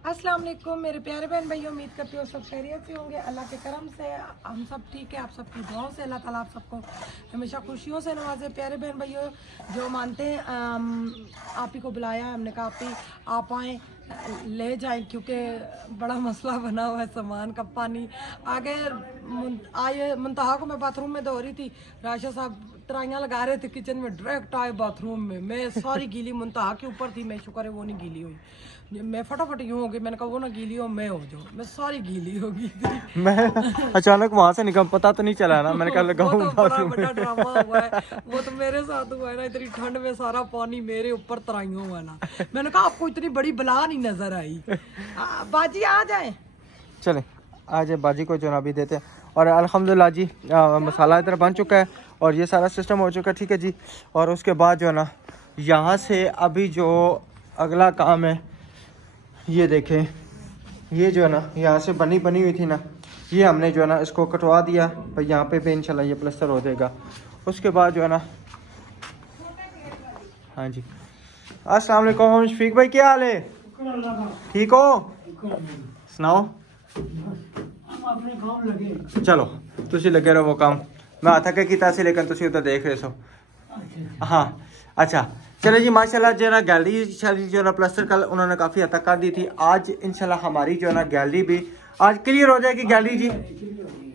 अस्सलाम वालेकुम मेरे प्यारे बहन भाई, उम्मीद करती हूँ सब खैरियत से होंगे। अल्लाह के करम से हम सब ठीक है। आप सबकी दुआओं से अल्लाह ताला आप सबको हमेशा खुशियों से नवाजे। प्यारे बहन भाइयों जो मानते हैं आप ही को बुलाया है, हमने कहा आप ही आप आएँ ले जाएं, क्योंकि बड़ा मसला बना हुआ है सामान का। पानी आगे आए मुंतहा को मैं बाथरूम में धो रही थी, राशा साहब तराइयाँ लगा रहे थे किचन में, डायरेक्ट आए बाथरूम में। मैं सारी गीली मुंतहा के ऊपर थी, मैं शुक्र है वो नहीं गीली हुई। मैं फटाफट यूँ हो गई, मैंने कहा वो ना गीली हो मैं हो जाऊँ, मैं सारी गीली हो गई थी। मैं अचानक वहां से निकल, पता तो नहीं चला ना, मैंने कहा लगाऊं वो तो बड़ा बड़ा ड्रामा हुआ है, वो तो मेरे साथ हुआ है ना। इतनी ठंड में सारा पानी मेरे ऊपर तराइयों वाला। मैंने कहा आपको इतनी बड़ी बला नहीं नजर आई। बाजी आ जाए, चले आ जाए बाजी को जो ना अभी देते हैं। और अल्हम्दुलिल्लाह जी मसाला इधर बन चुका है और ये सारा सिस्टम हो चुका है, ठीक है जी। और उसके बाद जो है ना यहाँ से अभी जो अगला काम है ये देखें, ये जो है ना यहाँ से बनी हुई थी ना, ये हमने जो है ना इसको कटवा दिया भाई, यहाँ पे इंशाल्लाह ये प्लास्टर हो जाएगा। उसके बाद जो है ना, हाँ जी अस्सलाम वालेकुम शफीक भाई, क्या हाल है? ठीक हो? सुनाओ। चलो तुसी लगे रहो वो काम, मैं आता के किता से लेकिन तुसी उधर देख रहे सो। हाँ अच्छा चले जी, माशाल्लाह जो है ना गैलरी जो है ना प्लास्टर कल उन्होंने काफ़ी हद तक कर दी थी। आज इंशाल्लाह हमारी जो है ना गैलरी भी आज क्लियर हो जाएगी गैलरी जी।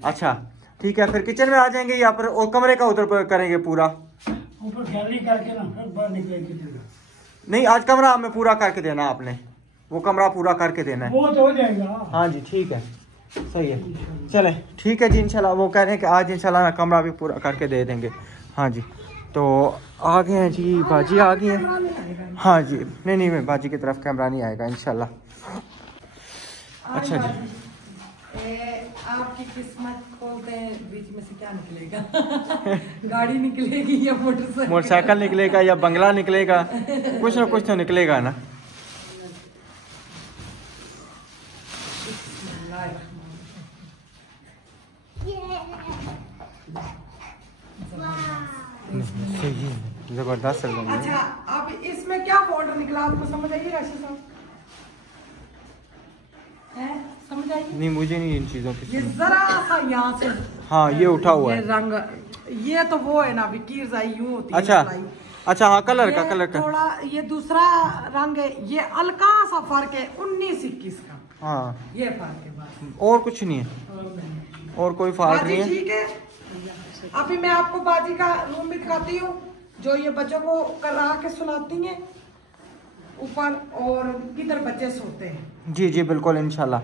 अच्छा ठीक है, फिर किचन में आ जाएंगे या फिर और कमरे का उधर करेंगे पूरा ऊपर गैलरी करके ना फिर बाहर निकलेंगे। नहीं आज कमरा हमें पूरा करके देना, आपने वो कमरा पूरा करके देना है। वो तो हो जाएगा। हाँ जी ठीक है, सही है, चले ठीक है जी। इंशाल्लाह वो कह रहे हैं कि आज इंशाल्लाह ना कमरा भी पूरा करके दे देंगे। हाँ जी तो आ गए हैं जी, बाजी आ गई है। हाँ जी नहीं मैं बाजी की तरफ कैमरा नहीं आएगा इंशाल्लाह। अच्छा जी आपकी किस्मत खोलते हैं, बीच में से क्या निकलेगा? गाड़ी निकलेगी या मोटरसाइकिल निकलेगा या बंगला निकलेगा, कुछ ना कुछ तो निकलेगा ना। जबरदस्त। अच्छा अब इसमें क्या फोल्डर निकला आपको समझ आइए राशि साहब? समझ आइए? नहीं मुझे नहीं इन चीजों की, ये जरा सा यहाँ से हाँ ये उठा हुआ ये है रंग, ये तो वो है ना विकीर जाई यूं होती है। अच्छा अच्छा हाँ कलर का थोड़ा ये दूसरा रंग है, ये हल्का सा फर्क है 19-21 का। हाँ ये फर्क है बस, और कुछ नहीं है, और कोई फॉल्ट नहीं है। ठीक है अभी मैं आपको बाजी का रूम भी दिखाती हूँ, जो ये बच्चों को करा के सुलाती हैं ऊपर, और किधर बच्चे सोते हैं। जी जी बिल्कुल इंशाल्लाह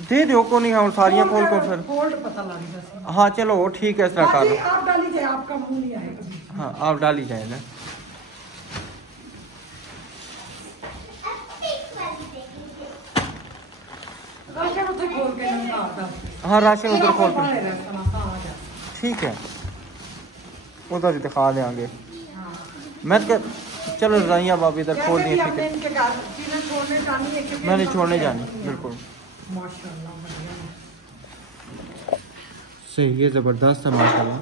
दे दो को नहीं, हम सारियाँ खोल को फिर फोल्ड पता लग जाए। हाँ चलो ठीक है, इस तरह कर लो। आप डाली जाए, आपका मुंह नहीं आएगा। हाँ आप डाली जाए ना। हाँ राशन उधर खोल कर ठीक है, उधर ही दिखा देंगे। मैं तो चलो रजाइयाँ बाबी इधर खोल दिए, ठीक है मैं नहीं छोड़ने जानी बिल्कुल। सही ये ज़बरदस्त है माशाल्लाह,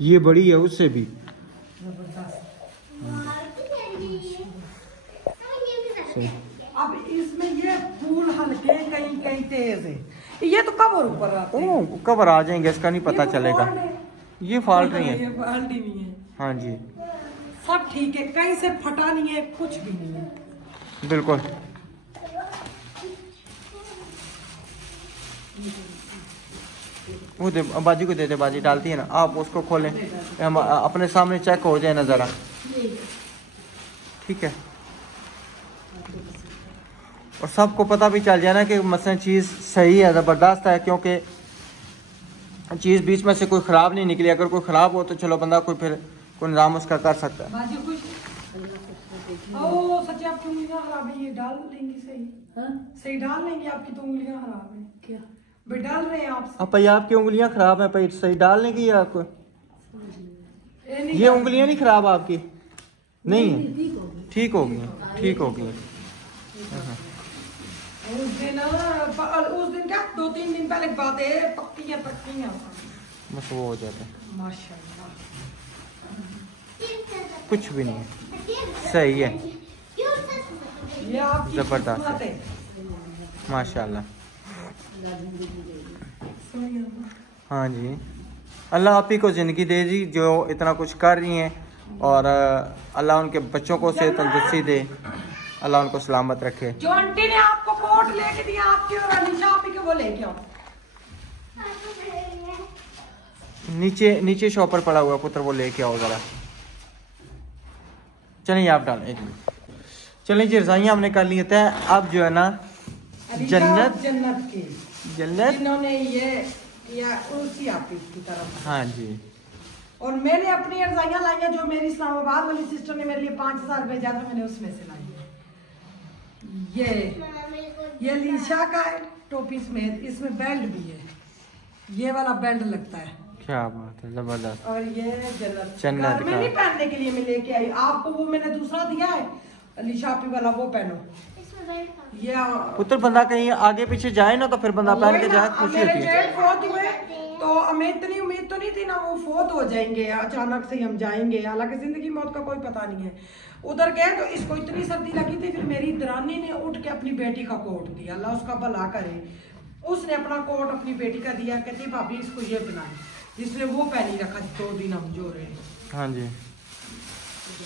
ये बड़ी है उससे भी। सही अब इसमें ये फूल हल्के कहीं कहीं तेज है, ये तो कवर ऊपर आते हैं। ओ कवर आ जाएंगे, इसका नहीं पता चलेगा। ये फॉल्ट नहीं है, ये फॉल्ट ही नहीं है। हाँ जी सब ठीक है, कहीं से फटा नहीं है, कुछ भी नहीं है बिल्कुल। वो दे बाजी को दे दे, बाजी डालती है ना, आप उसको खोलें, हम अपने सामने चेक हो जाए ना ज़रा, ठीक है। और सबको पता भी चल जाए ना कि मसलन चीज़ सही है, ज़बरदस्त है, क्योंकि चीज़ बीच में से कोई ख़राब नहीं निकली। अगर कोई ख़राब हो तो चलो बंदा कोई फिर कोई निज़ाम उसका कर सकता है। ओ सच्ची आपकी उंगलियां खराब है, ये डाल लेंगी सही? सही डाल लेंगी, आपकी तो उंगलियां खराब है। क्या भाई डाल रहे हैं आप? अब भाई आपकी उंगलियां खराब हैं भाई, सही डालने की आपको ये उंगलियां नहीं खराब आपकी नहीं है, ठीक हो गई, ठीक हो गई। उस दिन क्या 2-3 दिन पहले बात है, पक्की बस वो हो जाता है, माशाल्लाह कुछ भी नहीं है। सही है, ये आपकी जबरदस्त किस्मत है। है। माशाल्लाह। हाँ जी, अल्लाह आप ही को ज़िंदगी दे जी जो इतना कुछ कर रही हैं, और अल्लाह उनके बच्चों को सेहत तंदुरुस्ती दे, अल्लाह उनको सलामत रखे। जो आंटी ने आपको कोट लेके दिया आपकी और अलीशा आपी के, वो लेके आओ। नीचे नीचे शॉपर पड़ा हुआ पुत्र, वो लेके आओ ज़रा। चलिए आप डालें एक मिनट। चलिए जी, रजाइयाँ हमने कर ली तय। अब जो है ना अलीशा जन्नत जन्नत की, जन्नत, जिन्होंने ये किया उसी आपी की तरफ। हाँ जी, और मैंने अपनी रजाइयाँ लाई हैं जो मेरी इस्लामाबाद वाली सिस्टर ने मेरे लिए 5000 भेजा था, मैंने उसमें से लाई है। ये अलीशा का है टोपी समेत, इसमें बेल्ट भी है, ये वाला बेल्ट लगता है। क्या बात है, जबरदस्त। और ये जन्नत जन्नत घर में का। नहीं पहनने के लिए मैं लेके आई, आपको वो मैंने दूसरा दिया है अलीशा आपी वाला, वो पहनो। ये पुत्र बंदा कहीं आगे पीछे जाए ना तो फिर बंदा पहन के जाए, खुशी मेरे होती है। जेठ फोत हुए तो हमें इतनी उम्मीद तो नहीं थी ना वो फोत हो जाएंगे अचानक से ही हम जाएंगे, हालांकि जिंदगी मौत का कोई पता नहीं है। उधर गए तो इसको इतनी सर्दी लगी थी, फिर मेरी दरानी ने उठ के अपनी बेटी का कोट दिया, अल्लाह उसका भला करे। उसने अपना कोट अपनी बेटी का दिया, कहती भाभी इसको ये पहनाए, इसने वो पहनी रखा 2 दिन हम जो रहे। हाँ जी,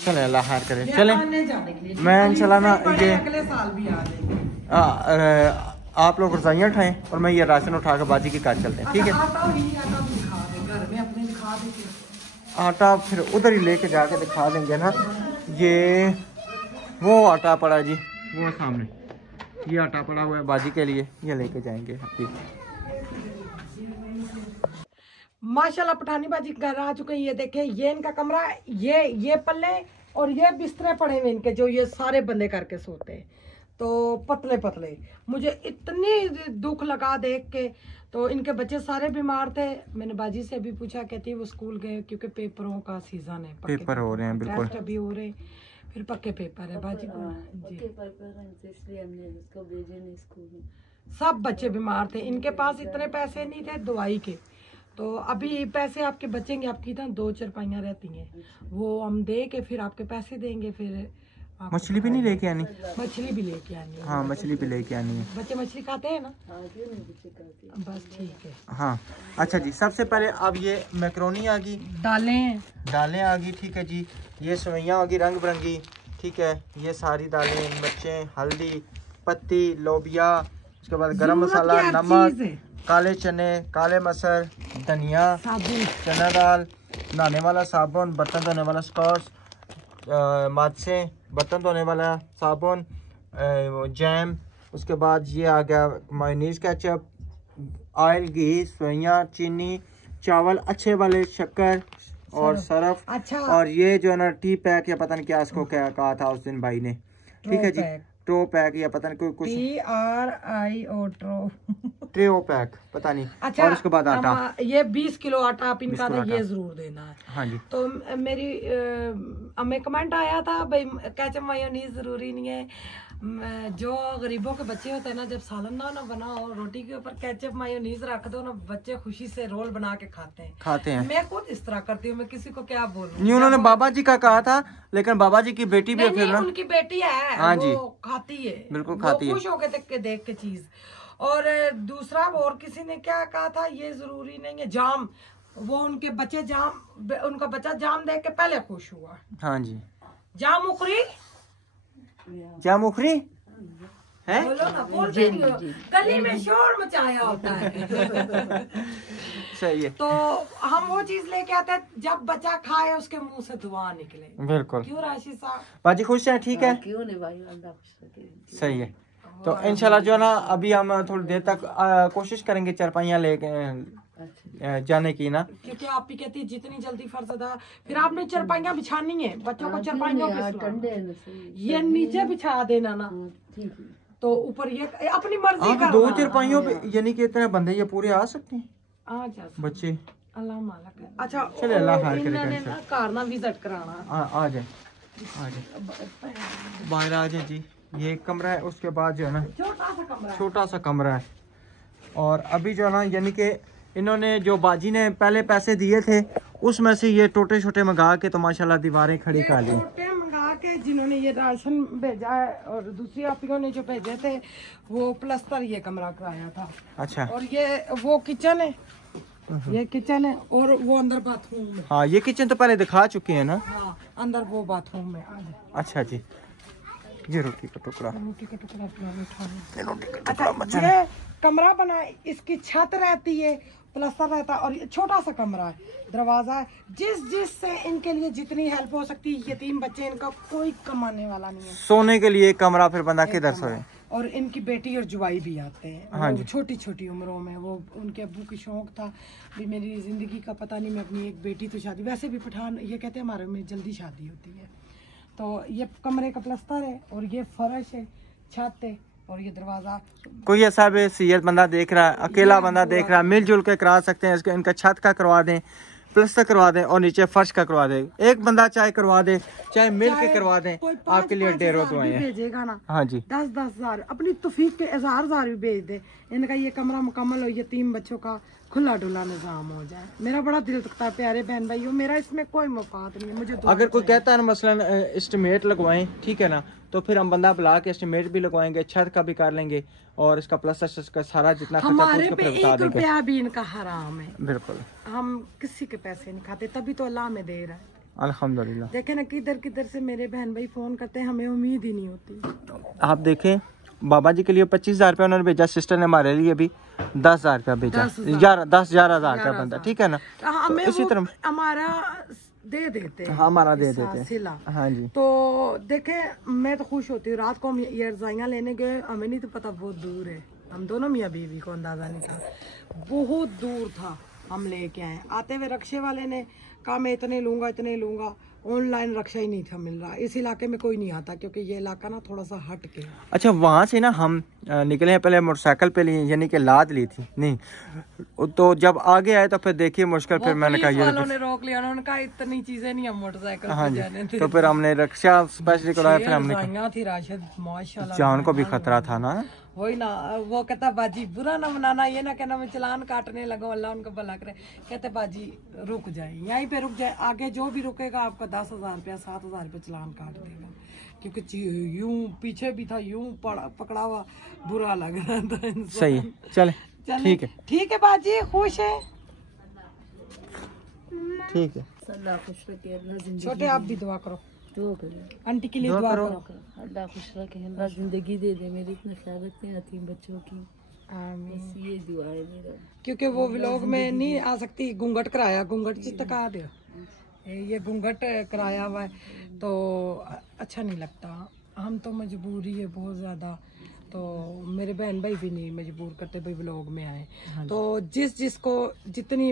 चले अल्लाह खैर करे। ये चले आने जाने के लिए मैं इंशाल्लाह ना ये अगले साल भी आ जाएंगे। आप लोग रजाइयाँ उठाएं और मैं ये राशन उठा कर बाजी की कार चलते हैं, ठीक है। आटा भी दिखा दे, घर में अपने दिखा देते। आटा फिर उधर ही लेके जाके दिखा देंगे ना। ये वो आटा पड़ा जी, वो सामने ये आटा पड़ा हुआ है बाजी के लिए, ये लेके जाएंगे अभी। माशाल्लाह पठानी बाजी घर आ चुके हैं। ये देखे, ये इनका कमरा है, ये पल्ले और ये बिस्तरे पड़े हुए इनके, जो ये सारे बंदे करके सोते हैं, तो पतले पतले। मुझे इतनी दुख लगा देख के, तो इनके बच्चे सारे बीमार थे। मैंने बाजी से अभी पूछा, कहती है वो स्कूल गए क्योंकि पेपरों का सीजन है, पेपर हो रहे हैं, बिल्कुल टेस्ट अभी हो रहे, फिर पक्के पेपर है बाजी को जी। इसलिए हमने उसको भेजे नहीं स्कूल में। सब बच्चे बीमार थे, इनके पास इतने पैसे नहीं थे दवाई के, तो अभी पैसे आपके बचेंगे। आपकी ना 2 चरपाइयाँ रहती हैं, वो हम दे के फिर आपके पैसे देंगे, फिर आपको मछली भी नहीं लेके आनी? मछली भी लेके आनी है। हाँ मछली भी लेके आनी है। बच्चे मछली खाते हैं ना? हाँ क्यों नहीं बच्चे खाते हैं। बस ठीक है। हाँ अच्छा जी, सबसे पहले अब ये मैक्रोनी आ गई, दालें दालें आ गई, ठीक है जी। ये सेवइयाँ आ गई रंग बिरंगी, ठीक है। ये सारी दालें, मिर्चें, हल्दी, पत्ती, लोबिया, उसके बाद गरम मसाला, नमक, काले चने, काले मसर, धनिया, साबुन, चना दाल, नहाने वाला साबुन, बर्तन धोने वाला स्कॉच, मादसे, बर्तन धोने वाला साबुन, जैम, उसके बाद ये आ गया मायोनीज केचप, ऑयल, घी, सोया, चीनी, चावल अच्छे वाले, शक्कर और सरफ। अच्छा। और ये जो है ना टी पैक या पता नहीं क्या इसको क्या कहा था उस दिन भाई ने, ठीक है जी, ट्रो पैक या पता नहीं कुछ TRIO ट्रेओ पैक पता नहीं। अच्छा, और उसके बाद आटा, ये 20 किलो आटा आप इनका 20 किलो ये आटा। जरूर देना है। हाँ जी। तो मेरी हमें कमेंट आया था भाई केचप मायोनीज जरूरी नहीं है, जो गरीबों के बच्चे होते हैं ना, जब सालन ना बनाओ रोटी के ऊपर केचप मायोनीज रख दो ना, बच्चे खुशी से रोल बना के खाते हैं। मैं खुद इस तरह करती हूँ, मैं किसी को क्या बोलूं। नहीं उन्होंने बाबा जी का कहा था, लेकिन बाबा जी की बेटी भी है फिर ना। उनकी बेटी है, हाँ जी, वो खाती है, बिल्कुल खाती है, खुश होके देख के चीज। और दूसरा और किसी ने क्या कहा था, ये जरूरी नहीं है जाम, वो उनके बच्चे जाम, उनका बच्चा जाम देख के पहले खुश हुआ। हाँ जी। जाम उखरी जाम उखरी है, बोलो ना, बोलते नहीं हो, गली में शोर मचाया होता है। सही है। तो हम वो चीज लेके आते हैं जब बच्चा खाए उसके मुंह से धुआं निकले। बिल्कुल। क्यों राशि साहब? बाजी खुश है, ठीक है, क्यों नहीं भाई, अल्लाह खुश रखे। सही है। तो इंशाल्लाह जो है ना अभी हम थोड़ी देर तक कोशिश करेंगे चारपाइयाँ लेके जाने की ना, क्योंकि आप भी कहती है जितनी जल्दी फर्ज अदा, फिर आपने चरपाइयाँ बिछानी है बच्चों को, चरपाइयों पे ठंडे ये नीचे बिछा देना ना, ठीक है। तो ऊपर ये अपनी मर्जी आप का 2 चारपाइयों पे यानी कि इतने बंदे ये पूरे आ सकते हैं आ जा बच्चे? अल्लाह मालक है। अच्छा चले अल्लाह खैर करे। इन्होंने ना कार ना विजिट कराना। आ जाए बाहर आ जाए जी। ये एक कमरा है, उसके बाद जो है ना छोटा सा कमरा है। छोटा सा कमरा है। और अभी जो है ना यानी कि इन्होंने जो बाजी ने पहले पैसे दिए थे उसमें से ये टोटे छोटे मंगा के तो माशाल्लाह दीवारें खड़ी कर ली। टोटे मंगा के जिन्होंने ये राशन भेजा है और दूसरी आपियों ने जो भेजे थे वो प्लस्तर ये कमरा कराया था। अच्छा। और ये वो किचन है, ये किचन है और वो अंदर बाथरूम है। हाँ ये किचन तो पहले दिखा चुके हैं ना। हाँ अंदर वो बाथरूम है। अच्छा जी, ये रोटी का टुकड़ा। रोटी का टुकड़ा अपना उठाना। रोटी का अच्छा टुकड़ा ये कमरा बना है, इसकी छत रहती है, प्लस्तर रहता है और ये छोटा सा कमरा है, दरवाजा है। जिससे इनके लिए जितनी हेल्प हो सकती है, यतीम बच्चे इनका कोई कमाने वाला नहीं है। सोने के लिए कमरा फिर बंदा किधर सोए। और इनकी बेटी और जुआई भी आते हैं। हाँ वो जी। छोटी छोटी उम्रों में, वो उनके अब्बू की शौक था भी मेरी जिंदगी का पता नहीं, मैं अपनी एक बेटी तो शादी, वैसे भी पठान ये कहते हैं हमारे में जल्दी शादी होती है। तो ये कमरे का प्लस्तर है और ये फर्श है, छत है और ये दरवाजा। कोई ऐसा भी सीरियस बंदा देख रहा है, अकेला बंदा देख रहा है, मिलजुल के करा सकते हैं। इसको इनका छत का करवा दें, प्लस्तर करवा दें और नीचे फर्श का करवा दें। एक बंदा चाहे करवा दे, चाहे मिल के करवा दें, कोई आपके लिए 1.5 दुआएं हैं। भेजेगा ना। हाँ जी। 10-10 हजार अपनी तौफीक के 1000 भी भेज दे, इनका ये कमरा मुकम्मल हो, यतीम बच्चों का खुला डुला निजाम हो जाए। मेरा बड़ा दिल दुखता है प्यारे बहन भाइयों, मेरा इसमें कोई मफाद नहीं है। मुझे अगर कोई कहता है ना मसलन एस्टिमेट लगवाएं, ठीक है ना, तो फिर हम बंदा बुला के एस्टिमेट भी लगवाएंगे, छत का भी कर लेंगे और इसका प्लस्तर का सारा जितना खर्चा हमारे उसको पे फिर बता 1 देंगे। रुपया भी इनका हराम है। बिल्कुल, हम किसी के पैसे नहीं खाते, तभी तो अल्लाह में दे रहा है। अल्हम्दुलिल्लाह। देखे ना किधर किधर से मेरे बहन भाई फोन करते हैं, हमें उम्मीद ही नहीं होती। आप देखें बाबा जी के लिए 25,000 रुपया उन्होंने भेजा, सिस्टर ने हमारे लिए भी 10,000 रुपया भेजा, 10-11,000 का बंदा, ठीक है ना। हमें इसी वो तरह हमारा दे देते हैं, हमारा दे देते सिला। हाँ जी। तो देखे मैं तो खुश होती हूँ। रात को हम ये रजाइयाँ लेने गए, हमें नहीं तो पता बहुत दूर है, हम दोनों मियाँ बीवी को अंदाजा नहीं था, बहुत दूर था। हम लेके आए, आते हुए रक्शे वाले ने कहा मैं इतने लूंगा। ऑनलाइन रक्षा ही नहीं था मिल रहा। इस इलाके में कोई नहीं आता क्योंकि ये इलाका ना थोड़ा सा हट के। अच्छा, वहाँ से ना हम निकले हैं, पहले मोटरसाइकिल पे लिए, यानी कि लाद ली थी नहीं, तो जब आगे आए तो फिर देखिए मुश्किल, फिर मैंने कहा ये उन्होंने रोक लिया, उन्होंने कहा इतनी चीजें नहीं हम मोटरसाइकिल हाँ पे जी। जाने थे। तो फिर हमने रक्षा स्पेशली करवाया, फिर हमने रजाइयाँ थी राशिद, माशाल्लाह जान को भी खतरा था ना। वही ना, वो कहता बाजी बुरा ना मनाना, ये ना कहना मैं चलान काटने लगा, अल्लाह उनको भला करे। कहते बाजी रुक जाए, यहीं पे रुक जाए, आगे जो भी रुकेगा आपका 10,000 रुपया 7,000 रुपया चलान काट देगा। क्योंकि यूं पीछे भी था, यूं पकड़ा हुआ, बुरा लग रहा था इंसान। सही है, चले ठीक है बाजी, खुश है, ठीक है। अल्लाह खुश रखे, अल्लाह जिंदगी छोटे आप भी दुआ करो, दुआ करें, आंटी के लिए दुआ करो। अल्लाह खुश रखे, अल्लाह जिंदगी दे दे, मेरी इतना ख्याल रखते हैं यतीम बच्चों की, आमीन। बस ये दुआ है मेरा। क्योंकि वो व्लॉग में नहीं आ सकती, घूंघट कराया, घूंघट चितका दो, ये घूंघट कराया हुआ है तो अच्छा नहीं लगता। हम तो मजबूरी है बहुत ज़्यादा, तो मेरे बहन भाई भी नहीं मजबूर करते भाई व्लॉग में आए। तो जिसको जितनी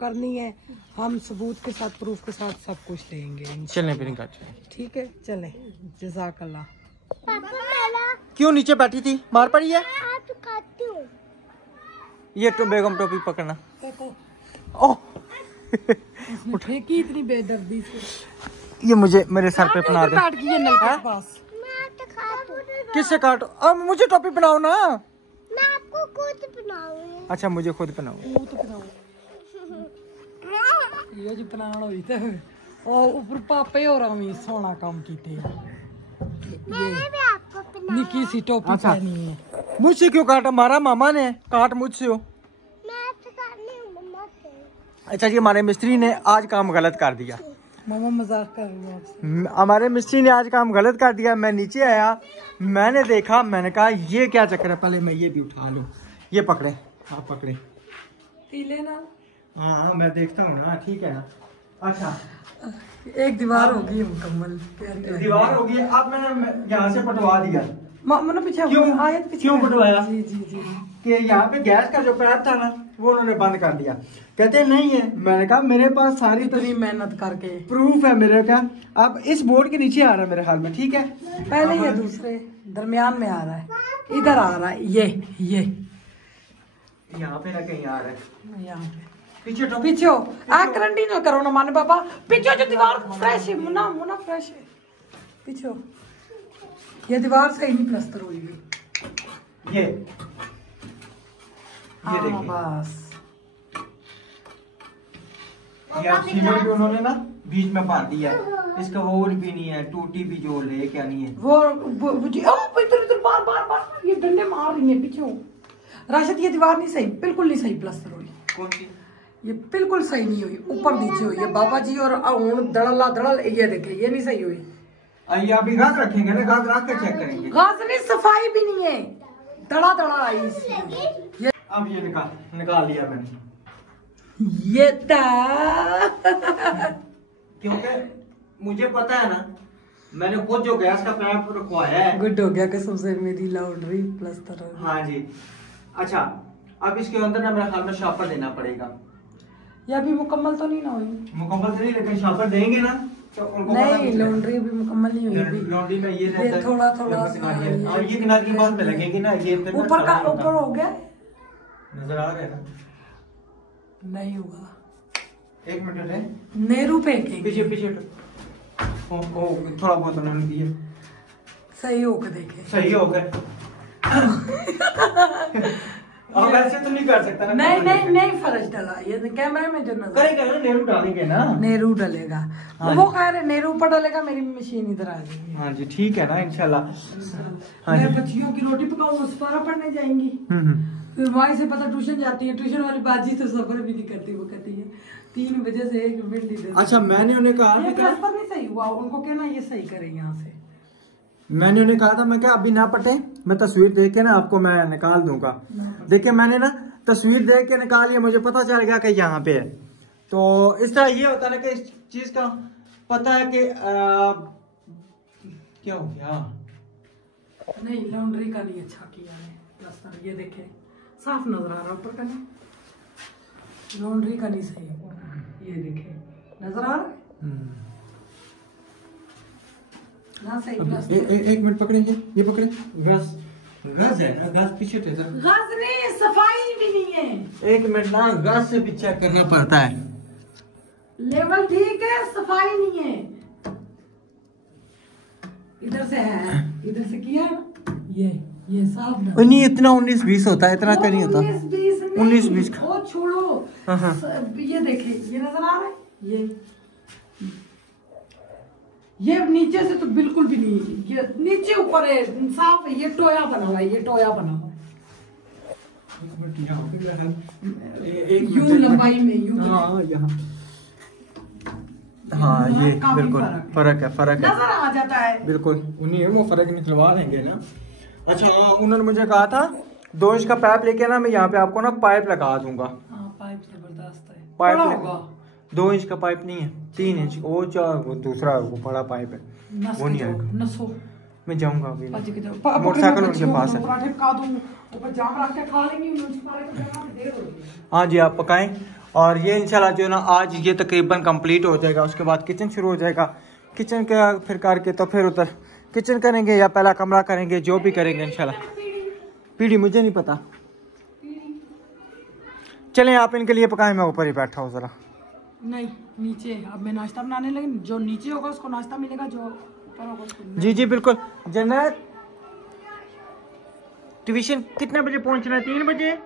करनी है हम सबूत के साथ, प्रूफ के साथ सब कुछ देंगे चलें इंशाल्लाह। फिर ठीक है, चलें। जज़ाकल्लाह। क्यों नीचे बैठी थी, मार पड़ी है? ये तो बेगम टोपी पकड़ना। ओह उसने फेंकी इतनी बेदर्दी से, ये मुझे मेरे सर पे पहना दे। काट की ये नलके के पास। किससे काटो? अब मुझे टोपी पहनाओ ना। मैं आपको खुद बनाऊंगी। अच्छा, मुझे खुद पहनाओ। वो तो पहनाओ, ये जी पहनाना हुई थे और ऊपर पापे और हम सोना काम कीते। मैंने भी आपको पहना। निकी सी टोपी पहनी है। मुझसे क्यों काटा? मारा मामा ने, काट मुझसे हो। मैं सिखानी हूँ मम्मा से। अच्छा जी, हमारे मिस्त्री ने आज काम गलत कर दिया। मामा मजाक कर रही हूँ आपसे। हमारे मिस्त्री ने आज काम गलत कर दिया। मैं नीचे आया, मैंने देखा, मैंने कहा ये क्या चक्कर है, पहले मैं ये भी उठा लूं। ये पकड़े, हाँ पकड़े, तीले ना, हाँ मैं देखता हूँ ना, ठीक है ना। अच्छा, एक दीवार होगी मुकम्मल, दीवार हो गई। अब मैंने यहाँ से पटवा दिया। मैंने पीछे क्यों? आयत पीछे क्यों पटवाया? जी जी जी। कि यहाँ पे गैस का जो पैप था ना, वो उन्होंने बंद कर दिया। कहते नहीं है। मैंने कहा मेरे पास सारी इतनी मेहनत करके प्रूफ है मेरे का। अब इस बोर्ड के नीचे आ रहा है मेरे हाल में, ठीक है। पहले ये दूसरे दरमियान में आ रहा है, इधर आ रहा है, ये यहाँ पे ना कहीं आ रहा है, यहाँ पे पीछे तो पीछे हो। आ करंटी ना करो ना माने बाबा, पीछे जो दीवार फ्रेश है, मुना फ्रेश है, पीछे हो। ये दीवार सही नहीं प्लास्टर हुई हुई। ये हाँ देखिए, बस। ये आप सीमेंट भी उन्होंने ना बीच में भर दिया है, इसका वो भी नहीं है, टूटी भी जो ले क्या नहीं है वो जी इधर इधर बार बार बार ये डंडे मार रही है पीछे। राशिद ये दीवार नहीं सही, बिल्कुल नहीं सही प्लास्टर हुई। कौन सी? ये बिल्कुल सही नहीं हुई, ऊपर नीचे हुई है बाबा जी। और दड़ला दड़ल ये देखे, ये नहीं सही हुई। ये अभी घास रखेंगे ना, घास रख कर चेक करेंगे। घास नहीं, सफाई भी नहीं है, दड़ा दड़ा आई इसमें। अब ये निकाल लिया मैंने, ये क्योंकि मुझे पता है ना, मैंने खुद जो गैस का पैप रखवाया है। गुड हो गया कसम से, मेरी लॉन्ड्री प्लास्टर हो गई। हाँ जी। अच्छा, अब इसके अंदर ना मेरे ख्याल में शापर देना पड़ेगा। ये अभी मुकम्मल तो नहीं ना हुई, मुकम्मल तो नहीं, लेकिन शापर देंगे ना तो उनको नहीं लॉन्ड्री भी मुकम्मल नहीं हुई अभी। लॉन्ड्री में ये रहता है थोड़ा थोड़ा और ये किनारे की बात में लगेगी ना, ये फिर ऊपर का ऊपर हो गया, नजर आ गया ना? नहीं होगा। एक मिनट है, नेहरू फेंकेंगे, पीछे पीछे ओ थोड़ा बहुत उन्होंने दिया, सही होके देखे। सही हो गए। अब ऐसे तो नहीं कर सकता ना। नहीं नहीं नहीं फर्ज डला, ये कैमरे में जो नजर करेंगे ना, नेहरू डालेंगे ना, नेहरू डलेगा। हाँ वो कह रहे नेहरू ऊपर डलेगा, मेरी मशीन इधर आ जाएगी। हाँ जी ठीक है ना, इंशाल्लाह। हाँ मैं जी। बच्चियों की रोटी पकाऊंगा, सफारा पढ़ने जाएंगी, फिर वहीं से पता ट्यूशन जाती है। ट्यूशन वाली बाजी तो सफर भी नहीं करती, वो कहती है 3 बजे से 1 मिनट नहीं। अच्छा, मैंने उन्हें कहा ये प्लास्टर नहीं सही हुआ, उनको कहना ये सही करे यहाँ से। मैंने उन्हें कहा था, मैं क्या अभी ना पटे, मैं तस्वीर देख के ना आपको मैं निकाल दूंगा। देखिए मैंने ना तस्वीर देख के निकाल लिया, मुझे पता चल गया कि यहाँ पे है। तो इस तरह ये होता है ना कि इस चीज का पता है कि क्या हो गया। नहीं लॉन्ड्री का नहीं अच्छा किया है प्लास्टर, ये देखे साफ नजर आ रहा ऊपर का नहीं, लॉन्ड्री का नहीं सही है। ये देखे नजर आ रहा है ना सही प्लास्टर। एक मिनट पकड़ेंगे, ये पकड़े, गैस है ना, गैस पीछे थे सर, घास नहीं, सफाई भी नहीं है। एक मिनट ना, गैस से भी चेक करना पड़ता है। लेवल ठीक है, सफाई नहीं है। इधर से है, इधर से किया है ना, ये साफ ना। नहीं इतना 19-20 होता है, इतना का नहीं होता। 19-20 का। वो छोड़ो, ये देखे, ये नजर आ रहा है, ये नीचे से तो बिल्कुल भी नहीं, ये नीचे ऊपर है, साफ है। ये टोया बना हुआ है, ये टोया बना हुआ है यूं लंबाई में, यूं। हाँ यहाँ, हाँ ये बिल्कुल फर्क है नजर आ जाता है बिल्कुल। उन्हीं वो फर्क निकलवा लेंगे ना। अच्छा हाँ, उन्होंने मुझे कहा था 2 इंच का पाइप लेके ना, मैं यहाँ पे आपको ना पाइप लगा दूंगा। हाँ पाइप जबरदस्त है, पाइप बड़ा होगा। 2 इंच का पाइप नहीं है, 3 इंच। वो दूसरा वो बड़ा पाइप है, वो नहीं आएगा। नसो मैं जाऊंगा अभी, मोटरसाइकिल उनके पास है। पराठे पका दूं, ऊपर जाम रख के खा लेंगे, देर हो गई। हाँ जी, आप पकाएं। और ये इंशाल्लाह जो है ना, आज ये तकरीबन कंप्लीट हो जाएगा। उसके बाद किचन शुरू हो जाएगा। किचन का फिर करके तो फिर उधर किचन करेंगे या पहला कमरा करेंगे, जो भी करेंगे इंशाल्लाह। पीढ़ी मुझे नहीं पता, चलें आप इनके लिए पकाएं, मैं ऊपर ही बैठा हूँ जरा। नहीं नीचे, अब मैं नाश्ता बनाने लगी, जो नीचे होगा उसको नाश्ता मिलेगा, जो ऊपर होगा उसको। जी जी बिल्कुल। जन्नत, ट्यूशन कितने बजे पहुंचना है? 3 बजे।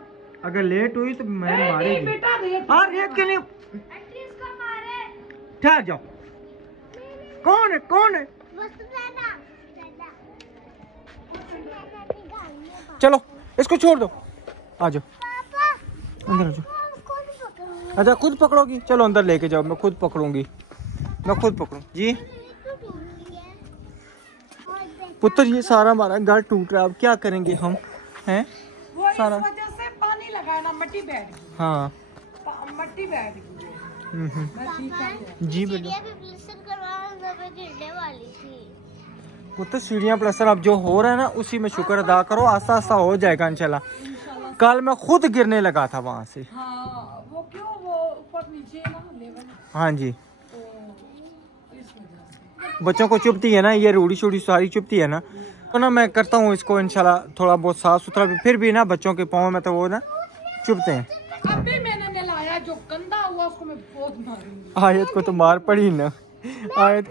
अगर लेट हुई तो मैं मारेगी। बेटा रेट, हाँ रेट के लिए ठहर जाओ। कौन है चलो इसको छोड़ दो, आ जाओ अंदर आ जाओ। अच्छा खुद पकड़ोगी, चलो अंदर लेके जाओ, मैं खुद पकड़ूंगी, मैं खुद पकड़ूं जी। पुत्र ये सारा हमारा घर टूट रहा है, अब क्या करेंगे हम हैं सारा। इस वजह से पानी लगाया ना, मिट्टी बैठ गई। हाँ मिट्टी बैठ गई जी बेटा। वाली थी। वो तो सीढ़ियाँ प्लस्तर अब जो हो रहा है ना, उसी में शुक्र अदा करो, आस्ता आस्ता हो जाएगा इंशाल्लाह। कल मैं खुद गिरने लगा था वहाँ से। हाँ वो क्यों, वो ऊपर नीचे है ना लेवल, हाँ जी, तो इस वजह से बच्चों को चुभती है ना, ये रूढ़ी शूढ़ी सारी चुभती है ना। तो ना मैं करता हूँ इसको इंशाल्लाह थोड़ा बहुत साफ सुथरा, फिर भी ना बच्चों के पाँव में तो वो ना चुभते हैं। अभी मैंने नहलाया, जो गंदा हुआ उसको मैं बहुत मारूंगी। आयत को तो मार पड़ी ना, आयत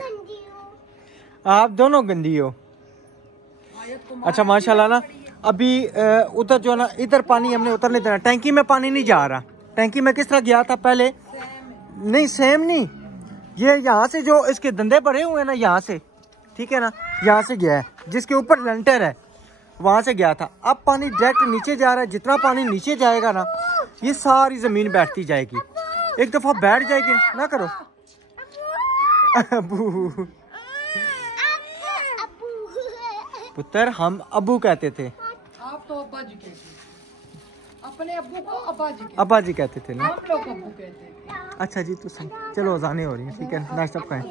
आप दोनों गंदी हो। आयत को अच्छा माशाल्लाह ना, अभी उधर जो ना, इधर पानी हमने उतरने देना, टैंकी में पानी नहीं जा रहा। टैंकी में किस तरह गया था पहले, नहीं सेम नहीं, ये यहाँ से जो इसके धंधे पड़े हुए हैं ना, यहाँ से, ठीक है ना, यहाँ से गया है, जिसके ऊपर लंटर है वहां से गया था। अब पानी डायरेक्ट नीचे जा रहा है। जितना पानी नीचे जाएगा ना, ये सारी जमीन बैठती जाएगी। एक दफा बैठ जाएगी ना, करो अबू। पुत्र हम अबू कहते थे, आप तो अब्बा जी कहते हैं, अपने अब्बू को अब्बा जी कहते थे ना। हम लोग अब्बू कहते हैं। अच्छा जी, तो सही। चलो अजानें हो रही हैं, ठीक है, नाश्ता खाएं।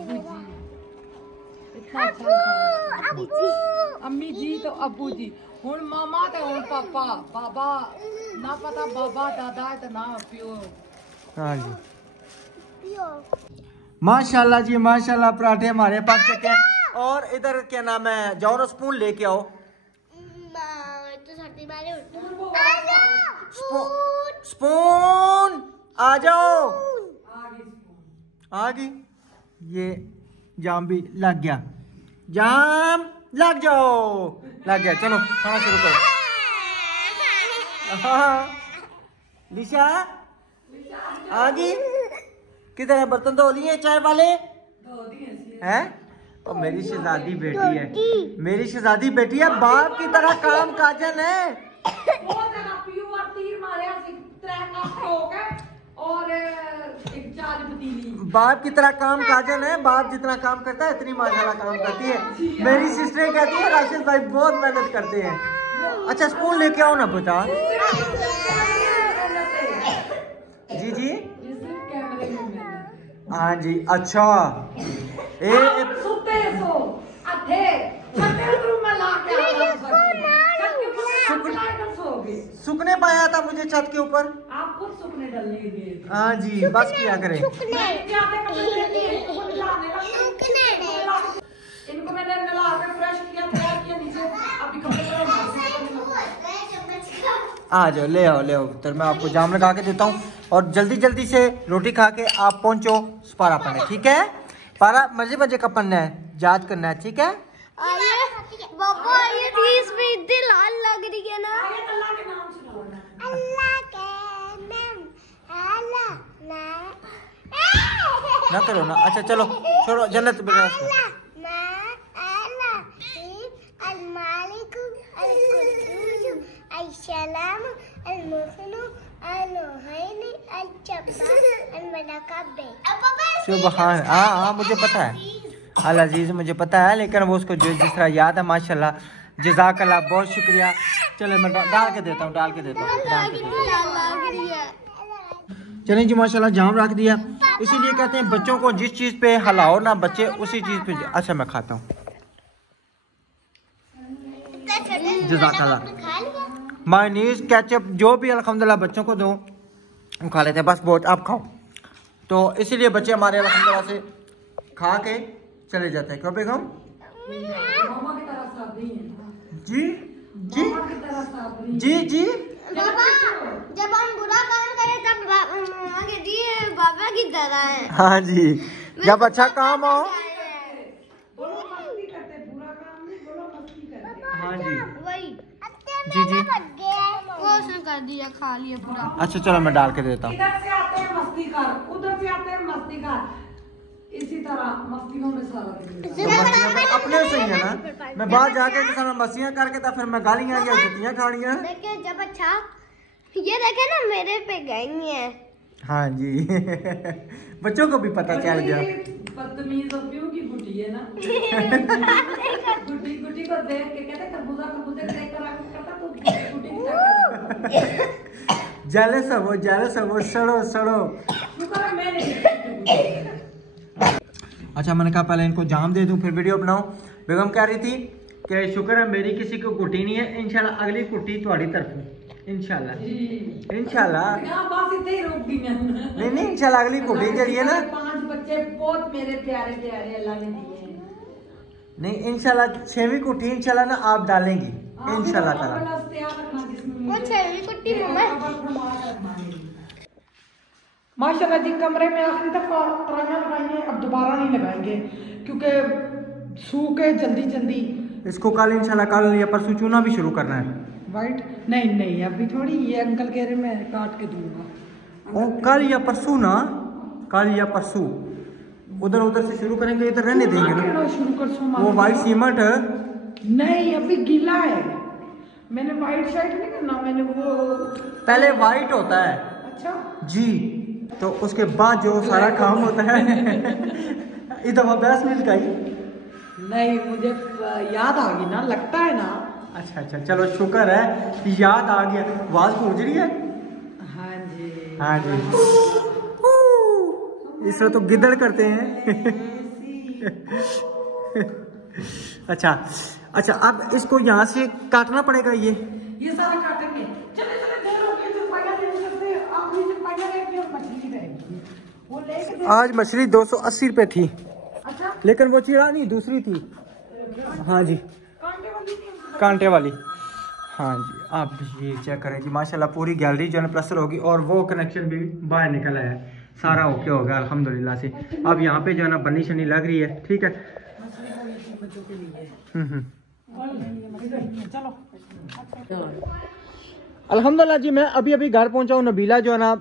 अम्मी जी तो अब्बू जी, हुण मामा तो हुण पापा, बाबा ना पता बाबा दादा है तो ना प्यो। हाँ जी, माशाल्लाह जी माशाल्लाह, पराठे हमारे पास चके हैं। और इधर क्या नाम है, जाओ ना स्पून लेके आओ। स्पून आ जाओ। आ गई। ये जाम भी लग गया, जाम लग जाओ, लग गया। चलो खाना शुरू करो। हाँ लिशा आ गई। किधर है, बर्तन धो लिए चाय वाले हैं? और मेरी शहजादी बेटी है, मेरी शहजादी बेटी है, बाप की तरह काम काजल है। बाप की तरह काम काजल है, बाप जितना काम करता है इतनी माशाल्लाह काम करती है। मेरी सिस्टर कहती है राशिद भाई बहुत मेहनत करते हैं। अच्छा स्पून लेके आओ ना बेटा। जी जी हाँ जी। अच्छा सुखने पाया था मुझे छत के ऊपर। आप खुद सुखने डलने गए। हाँ जी, बस किया करें। इनको मैंने नला के फ्रेश किया, तैयार किया, नीचे अभी कपड़े आ जाओ, ले आओ ले आओ। तो मैं आपको जाम लगा के देता हूँ और जल्दी जल्दी से रोटी खा के आप पहुँचो पारा पन्ने, ठीक है? पारा मजे मजे का पन्ना है, याद करना है, ठीक है? पापा ये चीज भी इतनी लाल लग रही है ना। अल्लाह के नाम से लो ना। अल्लाह के नाम, अल्लाह ना करो ना। अच्छा चलो छोड़ो, जन्नत में सुबहान। हाँ हाँ मुझे पता है अल अजीज, मुझे पता है, लेकिन वो उसको जो जिस तरह याद है माशाल्लाह, जज़ाकल्लाह, बहुत शुक्रिया। चलो मैं डाल के देता हूँ, डाल के देता हूँ। चलें जी माशाल्लाह, जाम रख दिया। इसीलिए कहते हैं बच्चों को जिस चीज़ पे हलाओ ना, बच्चे उसी चीज़ पे। अच्छा मैं खाता हूँ, जज़ाकल्लाह। मायोनीज केचप जो भी अल्हम्दुलिल्लाह बच्चों को दो वो खा लेते हैं, बस बहुत आप खाओ। तो इसीलिए बच्चे हमारे अल्हम्दुलिल्लाह से खा के चले जाते हैं। क्यों बेगम? मामा की तरह साबरी है। जी जी मामा की तरह साबरी। जी जी जब हम बुरा काम करें तब मामा कहती है बाबा की तरह है। हाँ जी, जब अच्छा काम हो। बोलो मस्ती करते, बुरा काम नहीं, बोलो मस्ती करते। हाँ जी वही जी जी। वो उसने कर दिया, खा लिया पूरा। अच्छा चलो मैं डाल के देता हूँ। इधर से आते हैं मस्ती कर, उधर से आते हैं मस्ती कर, इसी तरह मस्तियों में सारा दिन। तो मस्तियाँ तो अपने से ही है ना। मैं बाहर जाके किसी में मस्तियाँ करके था, फिर मैं गालियाँ या जुतियाँ खानी है। देखिए जब अच्छा ये देखे ना मेरे पे गई है। हाँ जी बच्चों को भी पता चल गया। बदतमीज और प्यू की गुटी है ना। गुटी गुटी को देख के कहते खरबूजा खरबूजे देख कर करता तो गुटी की जेलस है वो, सड़ो सड़ो। शुक्र है मैंने। अच्छा मैंने कहा पहले इनको जाम दे दूं फिर वीडियो बनाऊं। बेगम कह रही थी कि शुक्र है मेरी किसी को कुटी नहीं है, इंशाल्लाह अगली कुटी तुम्हारी तरफ इंशाल्लाह। इंशाल्लाह बस इतने ही रोक दी मैंने। नहीं इंशाल्लाह अगली कुटी जड़ी है ना। 5 बच्चे बहुत मेरे प्यारे प्यारे अल्लाह ने दिए हैं। नहीं इंशाल्लाह 6वीं कुटी इंशाल्लाह ना आप डालेंगी इंशाल्लाह ताला। वो 6वीं कुट्टी मम्मा माशाल्लाह जी कमरे में आखिरी दफा तराइयां लगाई हैं, अब दोबारा नहीं लगाएंगे क्योंकि सूख है जल्दी जल्दी। इसको कल इंशाल्लाह कल या परसों चूना भी शुरू करना है। वाइट नहीं अभी थोड़ी, ये अंकल कह रहे मैं काट के दूंगा। ओ कल या परसों ना, कल या परसों उधर उधर से शुरू करेंगे, इधर रहने देंगे ना? केड़ा शुरू कर सो वो वाइट सीमेंट नहीं अभी गीला है, मैंने वाइट शर्ट नहीं करना, मैंने वो पहले वाइट होता है अच्छा जी, तो उसके बाद जो सारा काम होता है इधर अभ्यास मिल गई। नहीं मुझे याद आ गई ना, लगता है ना। अच्छा अच्छा चलो शुक्र है कि याद आ गया। आवाज पहुंच रही है? हाँ जी हाँ जी, इस तरह तो गिद्दड़ करते हैं। अच्छा अच्छा, अब इसको यहाँ से काटना पड़ेगा ये सारा काटेंगे। चले चले देर हो गई, चरपाइयाँ नहीं करते, अब ये चरपाइयाँ रहेगी और मछली रहेगी, वो लेके आज मछली 280 रुपये थी, अच्छा लेकिन वो चिड़ा नहीं, दूसरी थी। हाँ जी, कांटे वाली थी। कांटे वाली। हाँ जी, आप ये चेक करें जी, माशाल्लाह पूरी गैलरी जो है ना प्लास्टर होगी, और वो कनेक्शन भी बाहर निकल आया है, सारा ओके हो गया अल्हम्दुलिल्लाह से। अब यहाँ पे जो है ना बन्नी शनी लग रही है, ठीक है। अल्हम्दुलिल्लाह जी, मैं अभी अभी घर पहुंचा हूँ। नबीला जो है ना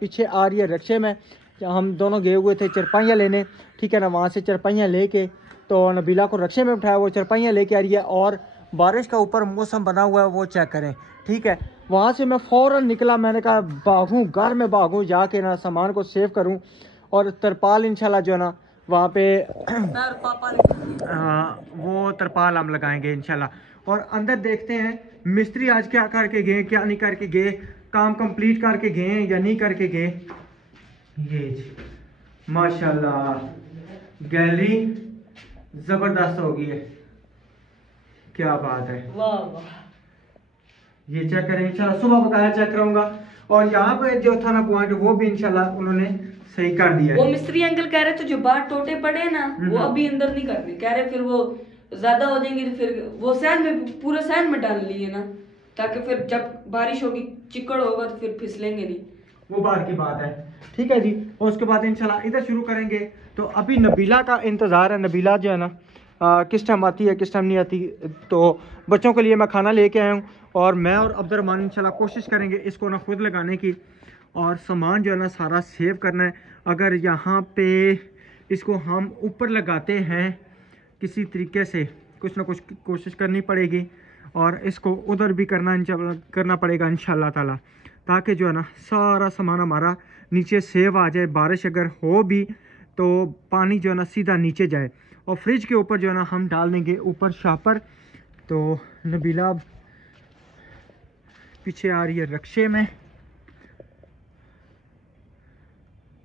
पीछे आ रही है रिक्शे में, हम दोनों गए हुए थे चरपाइयाँ लेने, ठीक है ना। वहाँ से चरपाइयाँ लेके तो नबीला को रिक्शे में बिठाया, वो चरपाइयाँ लेके आ रही है, और बारिश का ऊपर मौसम बना हुआ है, वो चेक करें, ठीक है। वहाँ से मैं फ़ौरन निकला, मैंने कहा भागूँ, घर में भागूँ, जाके ना सामान को सेव करूँ, और तरपाल इंशाल्लाह जो है ना वहाँ पे वो तरपाल हम लगाएंगे इंशाल्लाह। और अंदर देखते हैं मिस्त्री आज क्या करके गए, क्या नहीं करके गए, काम कंप्लीट करके गए या नहीं करके गए। ये माशाल्लाह गैलरी ज़बरदस्त हो गई है, क्या बात है, वाह वाह। ये चेक करें इंशाल्लाह, सुबह बकाया चेक करूंगा। और यहाँ पे जो था ना पॉइंट, वो भी इंशाल्लाह उन्होंने सही कर दिया वो है। मिस्त्री अंकल कह रहे थे जो बाहर टोटे पड़े हैं ना, वो अभी अंदर नहीं करने, कह रहे फिर वो ज्यादा हो जाएंगे, तो फिर वो सहन में, पूरे सहन में डाल लिए ना, ताकि फिर जब बारिश होगी चिकड़ होगा तो फिर फिसलेंगे नहीं। वो बात की बात है, ठीक है जी। और उसके बाद इंशाल्लाह इधर शुरू करेंगे। तो अभी नबीला का इंतज़ार है, नबीला जो है ना किस टाइम आती है किस टाइम नहीं आती। तो बच्चों के लिए मैं खाना लेके आया हूँ, और मैं और अब्दुर्रहमान इंशाल्लाह कोशिश करेंगे इसको ना खुद लगाने की, और सामान जो है ना सारा सेव करना है। अगर यहाँ पे इसको हम ऊपर लगाते हैं किसी तरीके से, कुछ ना कुछ कोशिश करनी पड़ेगी, और इसको उधर भी करना पड़ेगा इंशाल्लाह ताला, ताकि जो है ना सारा सामान हमारा नीचे सेव आ जाए। बारिश अगर हो भी तो पानी जो है ना सीधा नीचे जाए, और फ्रिज के ऊपर जो है ना हम डाल देंगे ऊपर शापर। तो नबीला पीछे आ रही है रिक्शे में,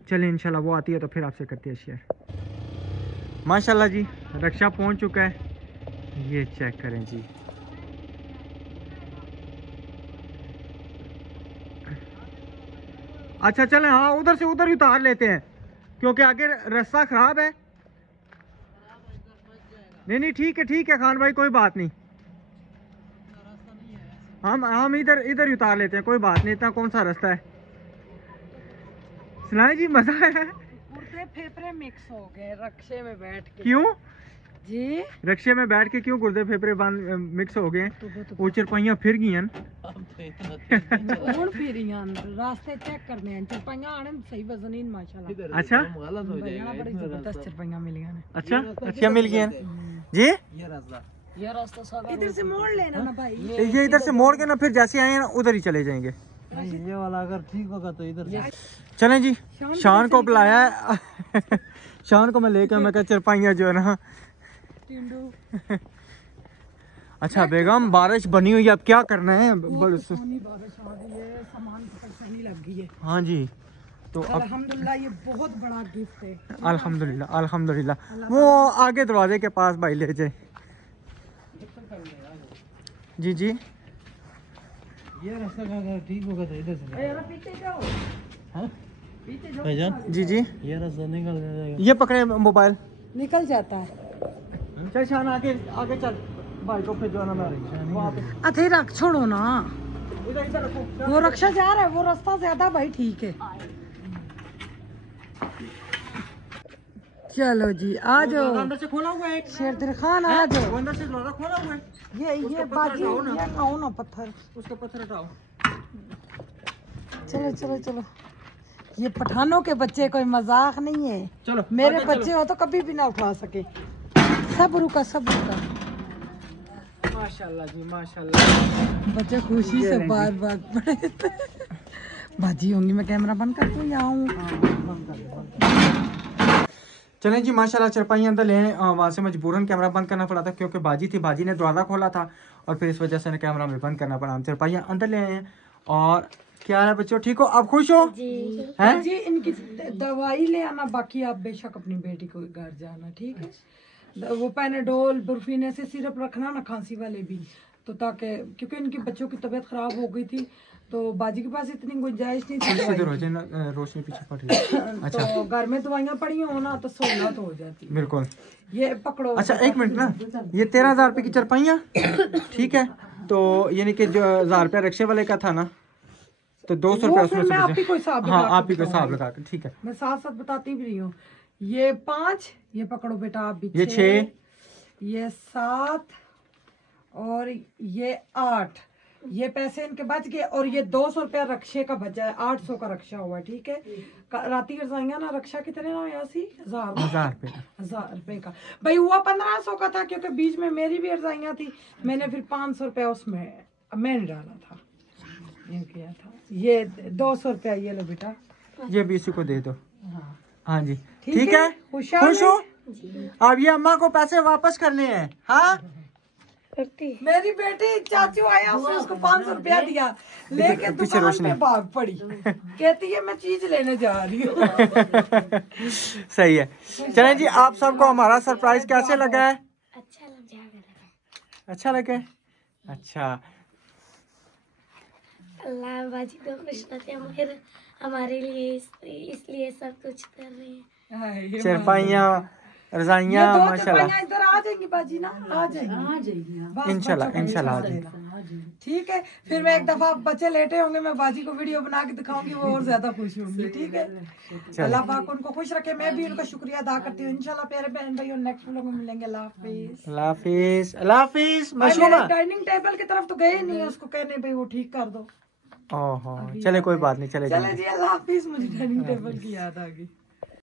चले इंशाल्लाह वो आती है तो फिर आपसे करते हैं शेयर। माशाल्लाह जी रिक्शा पहुंच चुका है, ये चेक करें जी। अच्छा चलें, हाँ उधर से उधर ही उतार लेते हैं, क्योंकि आगे रास्ता खराब है। नहीं ठीक है खान भाई, कोई बात नहीं, हम इधर ही उतार लेते हैं, कोई बात नहीं, इतना कौन सा रास्ता है। सुनाए जी, मजा है। गुर्दे फेफड़े मिक्स हो गए रिक्शे में बैठ के। क्यों जी रिक्शे में बैठ के क्यों गुर्दे फेफड़े मिक्स हो गए? वो चरपाइयाँ फिर गई हैं। ਹੁਣ ਫੇਰੀਆਂ ਰਾਸਤੇ ਚੈੱਕ ਕਰਨੇ ਆ, ਚਰਪਾਈਆਂ ਆਣੇ ਸਹੀ ਵਜ਼ਨ ਹੀ ਮਾਸ਼ਾਅੱਲਾ। अच्छा बड़ी जबरदस्त चरपाइयाँ मिली हैं। अच्छा मिल गई हैं जी। ये रास्ता सादा इधर से मोड़ लेना ना भाई। ये इधर से मोड़ के ना फिर जैसे आए हैं ना उधर ही चले जाएंगे। ये वाला अगर ठीक होगा तो इधर से चलें जी, शान को बुलाया है। शान को मैं लेकर, मैं कहा चरपाइयाँ जो है ना। अच्छा बेगम, बारिश बनी हुई है, अब क्या करना है? बारिश आ गई है, सामान परेशानी लग गई है। हाँ जी, तो अब अल्हम्दुलिल्लाह ये बहुत बड़ा गिफ्ट है। अल्हम्दुलिल्लाह वो आगे दरवाजे के पास भाई ले जाए। जी जी ये रास्ता अगर ठीक होगा तो इधर से पीछे जाओ, हाँ पीछे जाओ। भाईजान, जी जी, ये रास्ता निकल जाएगा। ये पकड़े मोबाइल। निकल जाता है। चल शान आगे चल, भाई को फिर जो है ना मैं वहाँ पे अथे रख छोड़ो ना, इधर रखो। वो रक्षा जा रहा है, वो रास्ता ज्यादा भाई ठीक है। चलो जी आ जाओ, अंदर से खोला हुआ है, शेरदिल खान आ जाओ। वो अंदर से दरवाजा खोला हुआ है। ये बाजी ये खाओ ना पत्थर। उसका पत्थर हटाओ। चलो चलो चलो ये पठानों के बच्चे कोई मजाक नहीं है। चलो मेरे आगे बच्चे हो तो कभी भी ना उठा सके। सब रुका माशाल्लाह जी माशाल्लाह। बच्चे खुशी से बार बार पड़े। बाजी होंगी, मैं कैमरा बंद कर दूं या आऊं? चलें जी माशाल्लाह चरपाइयाँ अंदर ले वहाँ से मजबूरन कैमरा बंद करना पड़ा था क्योंकि बाजी थी, बाजी ने दरवाज़ा खोला था और फिर इस वजह से कैमरा में बंद करना पड़ा। हम चरपाइयाँ अंदर ले आए हैं। और क्या है बच्चों, ठीक हो आप, खुश हो? हैं जी इनकी दवाई ले आना, बाकी आप बेशक अपनी बेटी को घर जाना, ठीक है? वो पैनाडोल बुरफीन ऐसे सिरप रखना ना, खांसी वाले भी, तो ताकि क्योंकि इनकी बच्चों की तबीयत खराब हो गई थी तो बाजी के पास इतनी गुंजाइश नहीं थी इधर हो जाए ना, रोशनी पीछे पड़ रही है। अच्छा तो घर में दवाइयाँ पड़ी हो ना तो सहूलत हो जाती है। बिल्कुल। ये पकड़ो। अच्छा एक मिनट ना, ये 13,000 रुपये की चरपाइयाँ, ठीक है? तो यानी कि जो 1,000 रुपया रिक्शे वाले का था ना, तो 200 रुपया उसमें से आप ही को हिसाब हाँ आप ही को हिसाब लगा कर, ठीक है? मैं साथ साथ बताती भी रही हूँ। ये 5, ये पकड़ो बेटा आप भी, ये 6, ये 7 और ये 8, ये पैसे इनके बच गए। और ये 200 रुपया रक्षे का बचा है, 800 का रक्षा हुआ है, ठीक है? राती रजाइया ना रक्षा कितने ना यासी 1,000 रुपये 1,000 रुपए का भाई हुआ, 1500 का था क्योंकि बीच में मेरी भी रजाइयाँ थी, मैंने फिर 500 रुपया उसमें मैंने डाला था, ये किया था। ये 200 रुपया ये लो बेटा, ये भी इसी को दे दो। हाँ हाँ जी ठीक है, खुश हो? अब ये अम्मा को पैसे वापस करने हैं। हाँ मेरी बेटी चाचू आया उसने उसको 500 रुपया दिया, लेके दुकान पे भाग पड़ी, कहती है मैं चीज लेने जा रही हूँ। सही है। चलें जी, आप सबको हमारा सरप्राइज कैसे लगा है? अच्छा लगा है? अच्छा, अल्लाह बाजी तो खुश रहते हैं मगर हमारे लिए इसलिए सब कुछ कर रहे हैं। चरपाइयाँ रजाइयाँ माशाल्लाह इधर आ जाएंगी बाजी ना, आ जाएंगी इंशाल्लाह इंशाल्लाह आ जाएंगी। ठीक है, फिर मैं एक दफा बच्चे लेटे होंगे, मैं बाजी को वीडियो बना के दिखाऊंगी, वो और ज्यादा खुश होंगी। ठीक है, अल्लाह पाक उनको खुश रखे, मैं भी उनका शुक्रिया अदा करती हूँ। इंशाल्लाह प्यारे बहन भाई, नेक्स्ट व्लॉग में मिलेंगे। अल्लाह हाफिज। अल्लाह हाफिज। अल्लाह हाफिज। मशहूर डाइनिंग टेबल की तरफ तो गए नहीं, उसको कहने भाई वो ठीक कर दो। ओहो चले कोई बात नहीं, चले जी, अल्लाह हाफिज। मुझे डाइनिंग टेबल की याद आ गई।